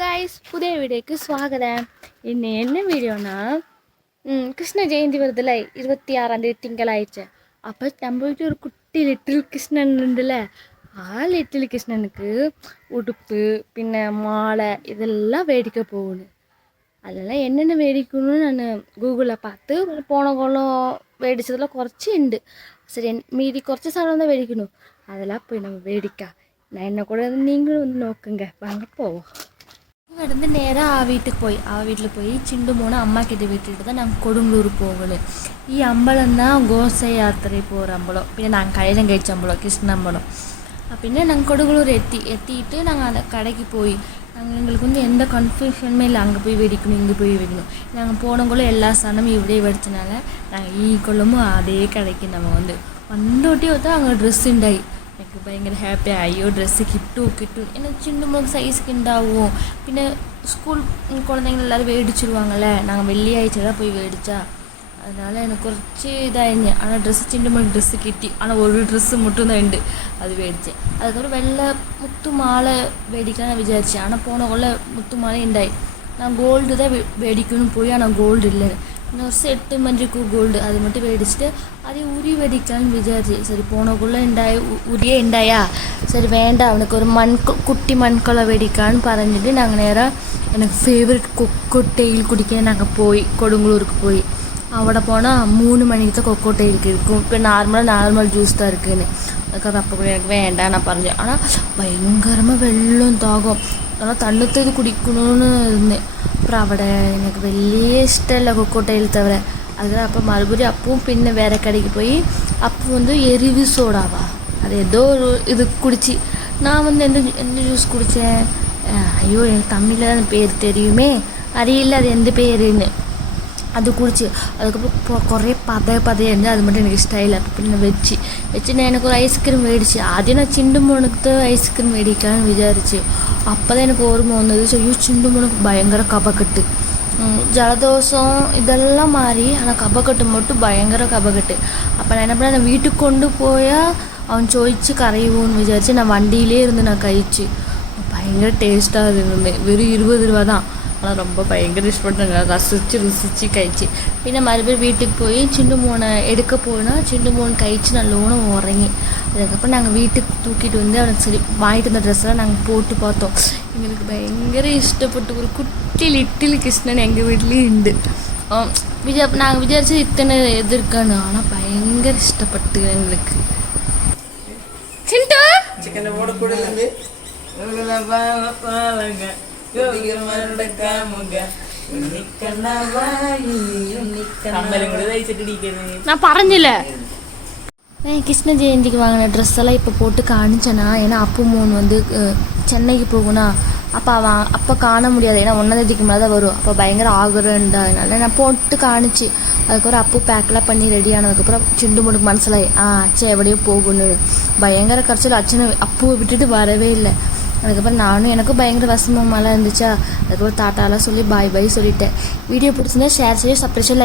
Guys, പുതിയ വീഡിയോക്ക് സ്വാഗതം. ഇന്ന് എന്ന വീഡിയോന്നാ, കൃഷ്ണ ജയന്തി വരുതല്ലേ 26-ാം തീയതി തിങ്കളാഴ്ച. അപ്പോൾ நம்ம வீட்டு ஒரு குட்டி லிட்டில் கிருஷ்ணன் உண்டுல்ல, லிட்டில் கிருஷ்ணனுக்கு உடுப்பு பின்ன மாலை இதெல்லாம் வேடிக்க போகணும். அதெல்லாம் என்னென்ன வேடிக்கணும்னு நான் கூகுளில் பார்த்து போன கோலம் வேடிச்சதில் குறைச்சி உண்டு. சரி, மீதி குறைச்ச சாதம் தான் வேடிக்கணும். அதெல்லாம் போய் நம்ம வேடிக்கா. நான் என்ன கூட நீங்களும் வந்து நோக்குங்க, வாங்க போவோம். இங்கேருந்து நேராக வீட்டில் போய் சிண்டு மூணு அம்மா கிட்ட விட்டுட்டு தான் நாங்கள் கொடுங்கலூர் போகணும். ഈ അമ്പലം தான் ഘോഷയാത്ര போகிற அம்பலம். പിന്നെ நாங்கள் கல்யாணம் കഴിച്ച அம்பலம் கிருஷ்ணம்பலம். പിന്നെ நாங்கள் கொடுங்கலூர் எத்திட்டு நாங்கள் அந்த கடைக்கு போய் எங்களுக்கு வந்து எந்த கன்ஃபியூஷனுமே இல்லை. அங்கே போய் வெடிக்கணும் இங்கே போய் வெடிக்கணும். நாங்கள் போனவங்களும் எல்லா சாணமும் இப்படியே வெடிச்சனால நாங்கள் கொள்ளமும் அதே கடைக்கு நம்ம വന്നോട്ടി വന്നാൽ അങ്ങ് ഡ്രസ്സ് ഉണ്ടായി. എനിക്ക് ഭയങ്കര ഹാപ്പി. അയ്യോ ഡ്രസ്സ് കിട്ടും எனக்கு சின்ன மூணு சைஸுக்கு ഉണ്ടാവുമോ. പിന്നെ ஸ்கூல் குழந்தைங்க எல்லோரும் வேடிச்சிருவாங்கள்ல. நாங்கள் வெள்ளியாഴ്ച தான் போய் வேடிச்சா, அதனால் எனக்கு കുറച്ച് ഇതായിരുന്നു. ஆனால் ட்ரெஸ்ஸு சின்ன மூணு ட்ரெஸ்ஸு கிட்டி. ஆனால் ஒரு ட்ரெஸ்ஸு மட்டும் தான் உண்டு, அது வேடித்தேன். அதுக்கப்புறம் வெள்ளை முத்து மாலை வேடிக்கலாம்னு விசாரித்தேன். ஆனால் போன கொள்ள முத்து மாலை ഉണ്ടായി. நான் கோல்டு தான் வேடிக்கணும்னு போய், ஆனால் கோல்டு இல்லை. இன்னொரு 8 மணிக்கு கோல்டு அது மட்டும் வேடிச்சுட்டு அதே உரி வெடிக்கலான்னு விசாரிச்சு. சரி, போனக்குள்ளே உரியே ഉണ്ടായാ, சரி வேண்டாம் அவனுக்கு ஒரு குட்டி மண்கொலை வெடிக்கான்னு പറഞ്ഞിട്ട് நாங்கள் நேராக எனக்கு ஃபேவரட் கொக்கோட்டெயில் குடிக்க நாங்கள் போய் கொடுங்கலூருக்கு போய் അവിടെ போனால் 3 மணிக்கு தான் கொக்கோட்டெயிலுக்கு இருக்கும். இப்போ நார்மல் ஜூஸ் தான் இருக்குதுன்னு. அதுக்காக அப்போ கூட எனக்கு வேண்டாம் நான் പറഞ്ഞேன். ஆனால் பயங்கரமாக வெள்ளம் தாகம், அதனால் தண்ணுத்தது குடிக்கணும்னு இருந்தேன். அப்புறம் അവിടെ எனக்கு வெளியே இஷ்டம் இல்லை கொக்கோட்டெயில் தவிர. அதுதான் அப்போ மறுபடியும் அப்பவும் பின்ன வேறு கடைக்கு போய் அப்போ எரிவு சோடாவா அது ஏதோ ஒரு இது குடிச்சு நான் எந்த ஜூஸ் குடித்தேன். ஐயோ, எனக்கு தமிழில் தான் பேர் தெரியுமே, அறியில்லை அது எந்த பேருன்னு. அது குடிச்சு அதுக்கப்புறம் കുറേ പതയുണ്ട്. அது மட்டும் எனக்கு இஷ்டம் இல்லை. அப்போ பின்ன வச்சு நான் எனக்கு ஒரு ஐஸ்கிரீம் மேடிச்சு. ஆദ്യം நான் சிண்டு மூணுக்கு ஐஸ்கிரீம் மேடிக்கலான்னு விசாரிச்சு. அப்போ தான் எனக்கு ஓர்மை வந்தது. ஐயோ, சிண்டு மூணுக்கு பயங்கர கபக்கட்டு, ஜலதோஷம் இதெல்லாம் மாறி, ஆனால் கபக்கட்டு மட்டும் பயங்கர கபக்கட்டு. அப்போ நான் என்ன பண்ணேன், நான் வீட்டுக்கு கொண்டு போயால் அவன் ചോദിച്ച് கரையுவோன்னு விசாரிச்சு நான் வண்டியிலே இருந்து நான் കഴിச்சு. பயங்கர டேஸ்ட்டாக இருந்தது. வெறும் 20 ரூபா தான். ஆனால் ரொம்ப பயங்கர இஷ்டப்பட்டு ரசித்து കഴിച്ച്. പിന്നെ மறுபடியும் வீட்டுக்கு போய் சிண்டு மூணை எடுக்க போனால் சிண்டு மூணு കഴിച്ച് நல்லோணும் உறங்கி. அதுக்கப்புறம் நாங்கள் வீட்டுக்கு தூக்கிட்டு அவனுக்கு சரி வாங்கிட்டு வந்த ட்ரெஸ்ஸெல்லாம் நாங்கள் போட்டு பார்த்தோம். எங்களுக்கு பயங்கர இஷ்டப்பட்டு ஒரு குட்டி லிட்டில் கிருஷ்ணன் எங்கள் வீட்லேயும் உண்டு. நாங்கள் விசாரிச்சு இத்தனை இது இருக்கான்னு. ஆனால் பயங்கர இஷ்டப்பட்டு எங்களுக்கு சிண்டு நான் പറഞ്ഞില്ല. கிருஷ்ண ஜெயந்திக்கு வாங்கின ட்ரெஸ் எல்லாம் இப்போ போட்டு காணிச்சேனா. ஏன்னா அப்போ மூணு சென்னைக்கு போகணும்னா அப்போ காண முடியாது. ஏன்னா 1ஆம் தேதிக்கு மேலே தான் வரும். அப்போ பயங்கர ஆகுறேன்டா, அதனால நான் போட்டு காணிச்சு. அதுக்கப்புறம் அப்போ பேக்கெல்லாம் பண்ணி ரெடி ஆனதுக்கப்புறம் சிண்டு மூணுக்கு மனசில் அச்சன் எவ்வளோ போகணும். பயங்கர கரைச்சல். அச்சனை அப்போ விட்டுட்டு வரவே இல்லை. அதுக்கப்புறம் எனக்கும் பயங்கர வசமாக இருந்துச்சா. அதுக்கப்புறம் தாட்டாலாம் சொல்லி பாய் சொல்லிட்டேன். வீடியோ பிடிச்சிருந்தா ஷேர் செய்ய, சப்ஸ்கிரைப்